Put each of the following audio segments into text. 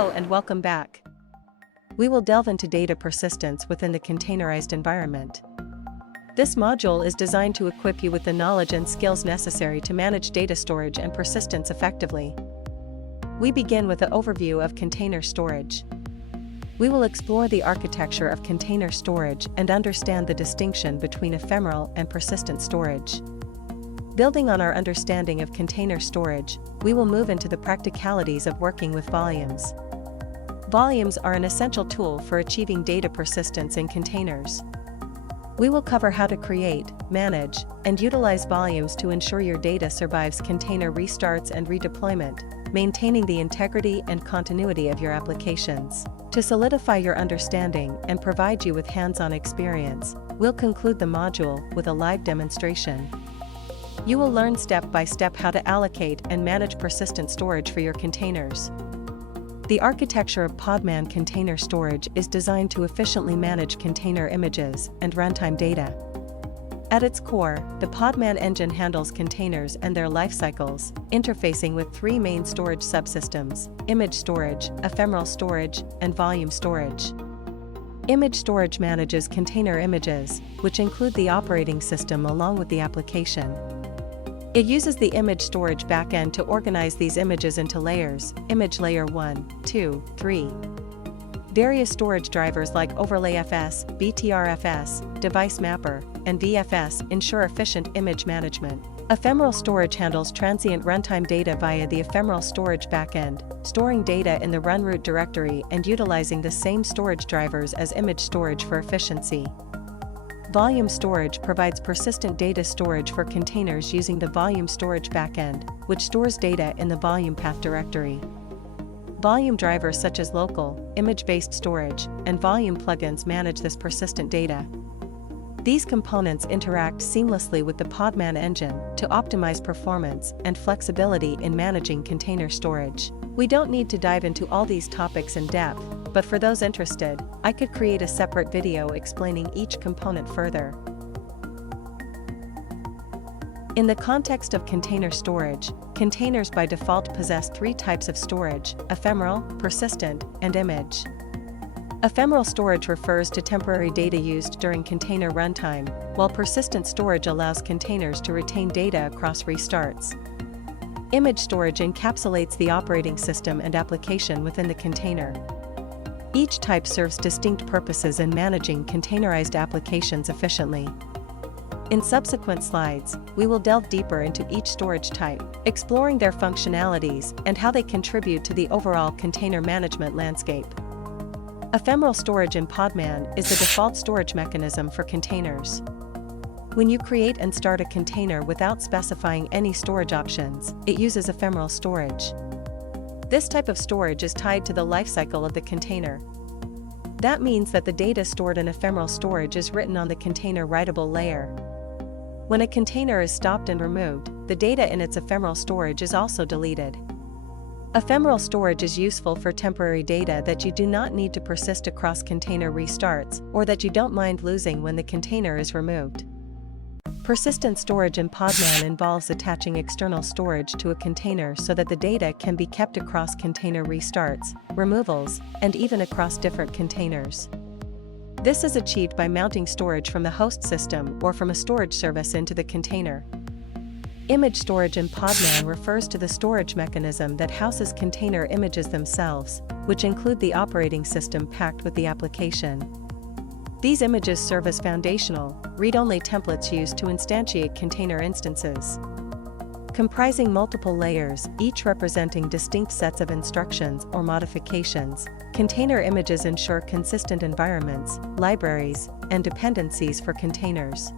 Hello and welcome back. We will delve into data persistence within the containerized environment. This module is designed to equip you with the knowledge and skills necessary to manage data storage and persistence effectively. We begin with an overview of container storage. We will explore the architecture of container storage and understand the distinction between ephemeral and persistent storage. Building on our understanding of container storage, we will move into the practicalities of working with volumes. Volumes are an essential tool for achieving data persistence in containers. We will cover how to create, manage, and utilize volumes to ensure your data survives container restarts and redeployment, maintaining the integrity and continuity of your applications. To solidify your understanding and provide you with hands-on experience, we'll conclude the module with a live demonstration. You will learn step by step how to allocate and manage persistent storage for your containers. The architecture of Podman container storage is designed to efficiently manage container images and runtime data. At its core, the Podman engine handles containers and their life cycles, interfacing with three main storage subsystems: image storage, ephemeral storage, and volume storage. Image storage manages container images, which include the operating system along with the application. It uses the image storage backend to organize these images into layers: image layer 1, 2, 3. Various storage drivers like OverlayFS, BTRFS, Device Mapper, and VFS ensure efficient image management. Ephemeral storage handles transient runtime data via the ephemeral storage backend, storing data in the run root directory and utilizing the same storage drivers as image storage for efficiency. Volume storage provides persistent data storage for containers using the volume storage backend, which stores data in the volume path directory. Volume drivers such as local, image-based storage, and volume plugins manage this persistent data. These components interact seamlessly with the Podman engine to optimize performance and flexibility in managing container storage. We don't need to dive into all these topics in depth, but for those interested, I could create a separate video explaining each component further. In the context of container storage, containers by default possess three types of storage: ephemeral, persistent, and image. Ephemeral storage refers to temporary data used during container runtime, while persistent storage allows containers to retain data across restarts. Image storage encapsulates the operating system and application within the container. Each type serves distinct purposes in managing containerized applications efficiently. In subsequent slides, we will delve deeper into each storage type, exploring their functionalities and how they contribute to the overall container management landscape. Ephemeral storage in Podman is the default storage mechanism for containers. When you create and start a container without specifying any storage options, it uses ephemeral storage. This type of storage is tied to the lifecycle of the container. That means that the data stored in ephemeral storage is written on the container writable layer. When a container is stopped and removed, the data in its ephemeral storage is also deleted. Ephemeral storage is useful for temporary data that you do not need to persist across container restarts, or that you don't mind losing when the container is removed. Persistent storage in Podman involves attaching external storage to a container so that the data can be kept across container restarts, removals, and even across different containers. This is achieved by mounting storage from the host system or from a storage service into the container. Image storage in Podman refers to the storage mechanism that houses container images themselves, which include the operating system packed with the application. These images serve as foundational, read-only templates used to instantiate container instances. Comprising multiple layers, each representing distinct sets of instructions or modifications, container images ensure consistent environments, libraries, and dependencies for containers.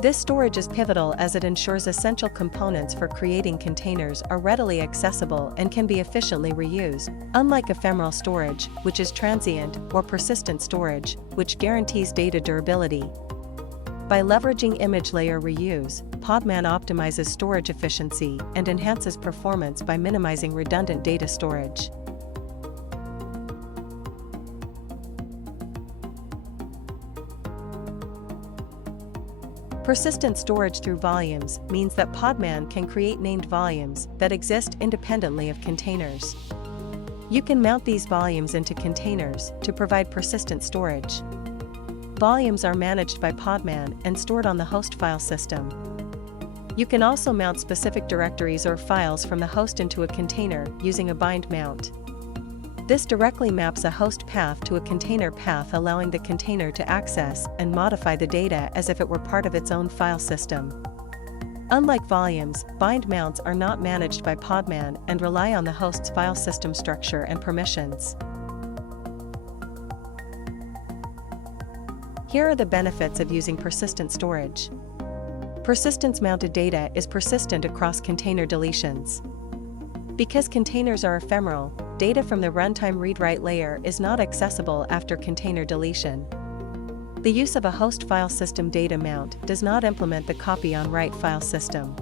This storage is pivotal as it ensures essential components for creating containers are readily accessible and can be efficiently reused, unlike ephemeral storage, which is transient, or persistent storage, which guarantees data durability. By leveraging image layer reuse, Podman optimizes storage efficiency and enhances performance by minimizing redundant data storage. Persistent storage through volumes means that Podman can create named volumes that exist independently of containers. You can mount these volumes into containers to provide persistent storage. Volumes are managed by Podman and stored on the host file system. You can also mount specific directories or files from the host into a container using a bind mount. This directly maps a host path to a container path, allowing the container to access and modify the data as if it were part of its own file system. Unlike volumes, bind mounts are not managed by Podman and rely on the host's file system structure and permissions. Here are the benefits of using persistent storage. Persistence-mounted data is persistent across container deletions. Because containers are ephemeral, data from the runtime read-write layer is not accessible after container deletion. The use of a host file system data mount does not implement the copy-on-write file system.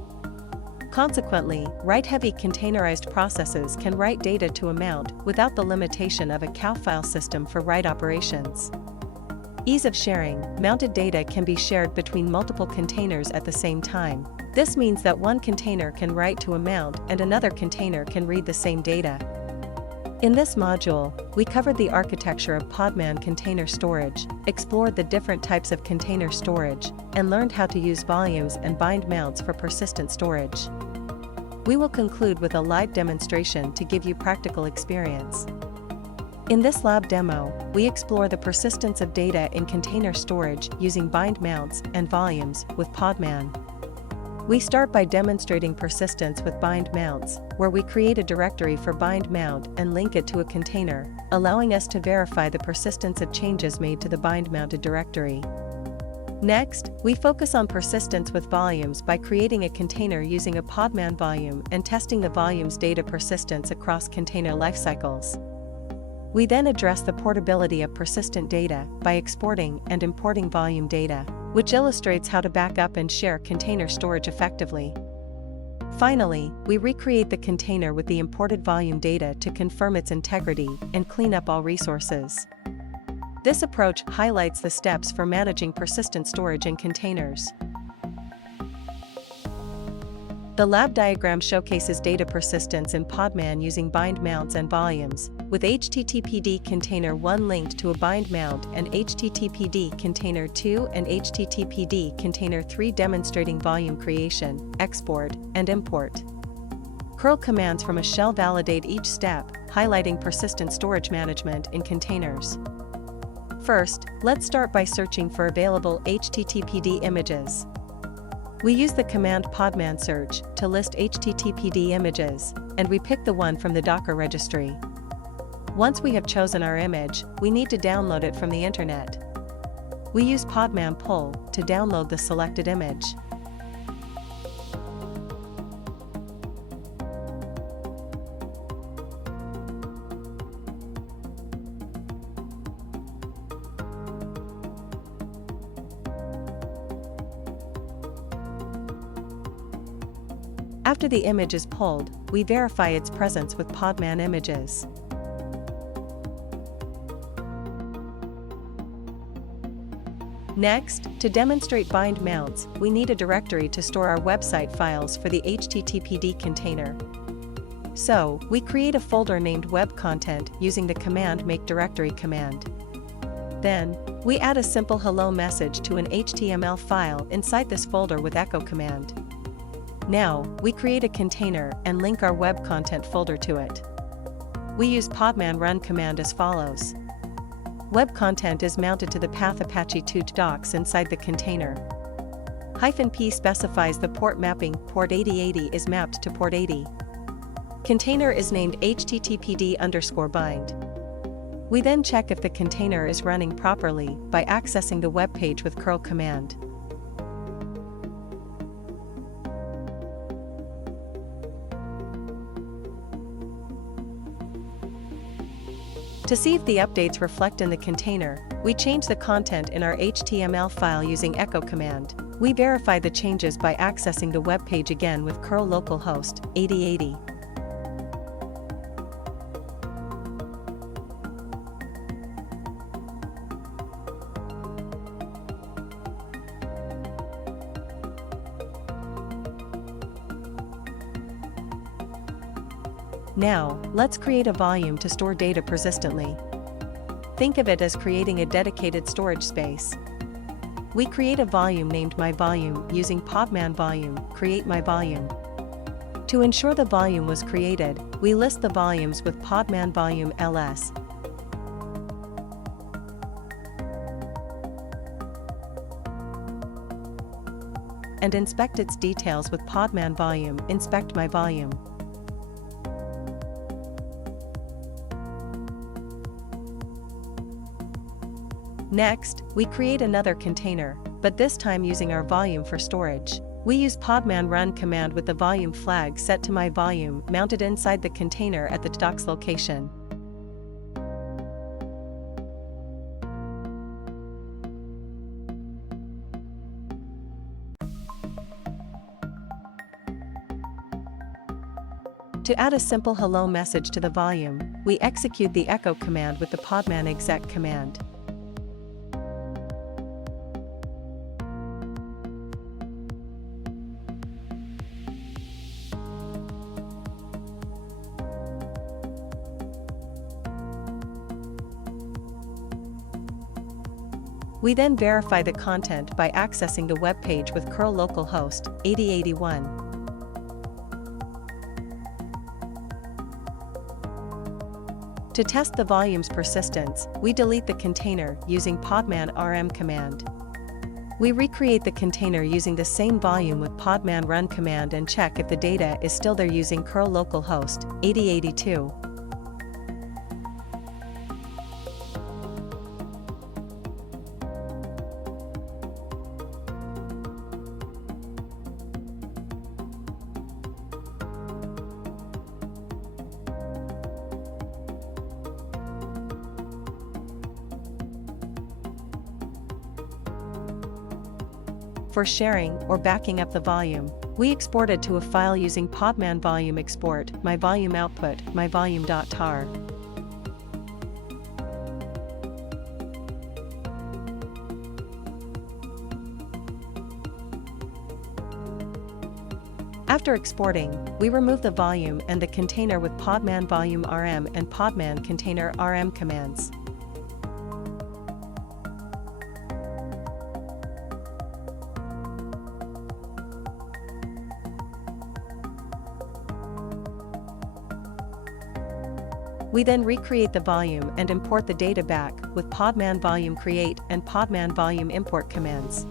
Consequently, write-heavy containerized processes can write data to a mount without the limitation of a cow file system for write operations. Ease of sharing: mounted data can be shared between multiple containers at the same time. This means that one container can write to a mount and another container can read the same data. In this module, we covered the architecture of Podman container storage, explored the different types of container storage, and learned how to use volumes and bind mounts for persistent storage. We will conclude with a live demonstration to give you practical experience. In this lab demo, we explore the persistence of data in container storage using bind mounts and volumes with Podman. We start by demonstrating persistence with bind mounts, where we create a directory for bind mount and link it to a container, allowing us to verify the persistence of changes made to the bind mounted directory. Next, we focus on persistence with volumes by creating a container using a Podman volume and testing the volume's data persistence across container lifecycles. We then address the portability of persistent data by exporting and importing volume data, which illustrates how to back up and share container storage effectively. Finally, we recreate the container with the imported volume data to confirm its integrity and clean up all resources. This approach highlights the steps for managing persistent storage in containers. The lab diagram showcases data persistence in Podman using bind mounts and volumes, with HTTPD container 1 linked to a bind mount and HTTPD container 2 and HTTPD container 3 demonstrating volume creation, export, and import. Curl commands from a shell validate each step, highlighting persistent storage management in containers. First, let's start by searching for available HTTPD images. We use the command podman search to list HTTPD images, and we pick the one from the Docker registry. Once we have chosen our image, we need to download it from the internet. We use podman pull to download the selected image. After the image is pulled, we verify its presence with Podman images. Next, to demonstrate bind mounts, we need a directory to store our website files for the HTTPD container. So, we create a folder named Web Content using the command make directory command. Then, we add a simple hello message to an HTML file inside this folder with echo command. Now, we create a container and link our web content folder to it. We use podman run command as follows. Web content is mounted to the path Apache 2 docs inside the container. -p specifies the port mapping, port 8080 is mapped to port 80. Container is named httpd_bind. We then check if the container is running properly by accessing the web page with curl command. To see if the updates reflect in the container, we change the content in our HTML file using echo command. We verify the changes by accessing the web page again with curl localhost 8080. Now, let's create a volume to store data persistently. Think of it as creating a dedicated storage space. We create a volume named myVolume using Podman volume, create myVolume. To ensure the volume was created, we list the volumes with Podman volume ls. And inspect its details with Podman volume, inspect myVolume. Next, we create another container, but this time using our volume for storage. We use Podman run command with the volume flag set to myVolume mounted inside the container at the docs location. To add a simple hello message to the volume, we execute the echo command with the Podman exec command. We then verify the content by accessing the web page with curl localhost 8081. To test the volume's persistence, we delete the container using Podman rm command. We recreate the container using the same volume with Podman run command and check if the data is still there using curl localhost 8082. For sharing or backing up the volume, we export it to a file using Podman volume export, myVolume output, myvolume.tar. After exporting, we remove the volume and the container with Podman volume rm and Podman container rm commands. We then recreate the volume and import the data back with Podman volume create and Podman volume import commands.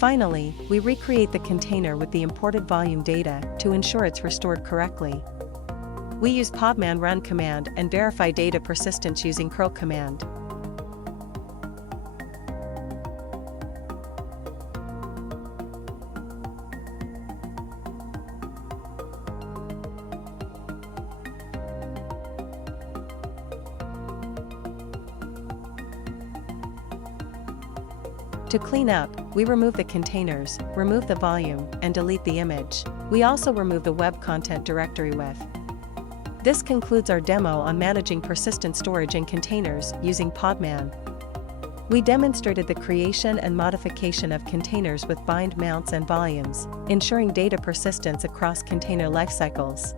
Finally, we recreate the container with the imported volume data to ensure it's restored correctly. We use Podman run command and verify data persistence using curl command. To clean up, we remove the containers, remove the volume, and delete the image. We also remove the web content directory with. This concludes our demo on managing persistent storage in containers using Podman. We demonstrated the creation and modification of containers with bind mounts and volumes, ensuring data persistence across container lifecycles.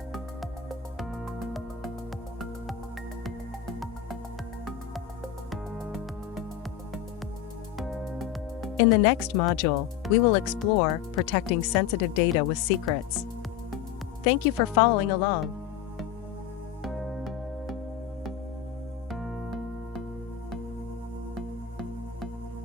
In the next module, we will explore protecting sensitive data with secrets. Thank you for following along.